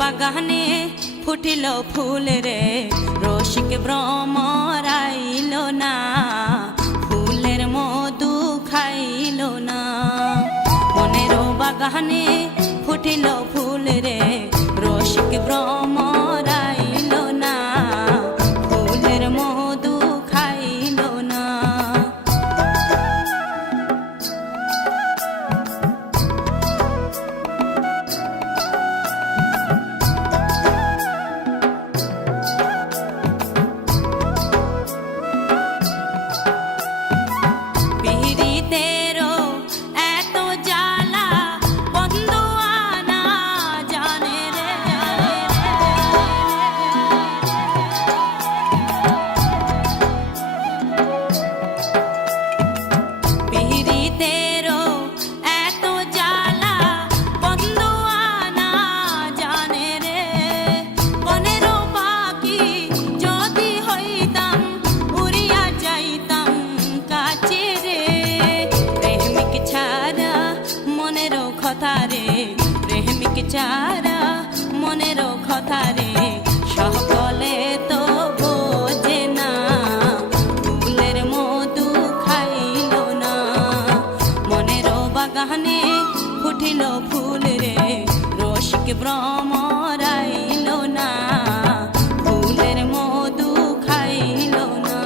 বাগানে ফুটিল ফুল রে, রসিক ভ্রমরাইল না, ফুলের মধু খাইল না। মনের বাগানে ফুটিল ফুল রে, রসিক ভ্রমরাইল না, ফুলের মধু খাইল না। প্রেমিক চারা মনের কথা রে, সকলে তো বোঝে না, ফুলের মধু খাইল না। মনের বাগানে ফুটিল ফুল রে, রসিক ভ্রমরাইল না, ফুলের মধু খাইল না।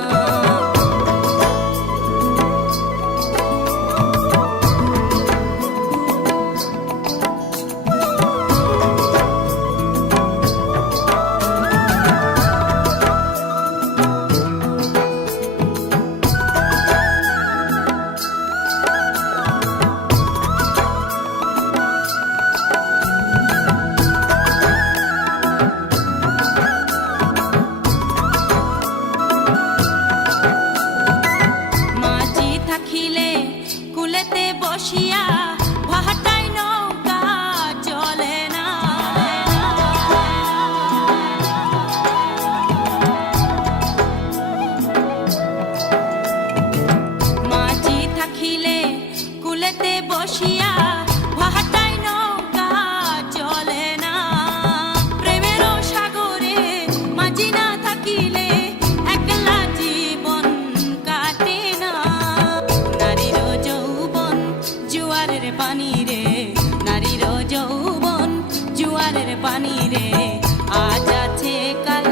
কুলেতে বসিয়া ভাটাই নৌকা চলে না, মাঝি থাকিলে কুলেতে বসিয়া ভাটাই নৌকা চলে না। প্রেমের সাগরে মাঝি না থাকিলে একলা জীবন কাটে না। নারীর জুয়ারের পানি রে, নারীর যৌবন জুয়ারের পানি রে, আজ আছে কাল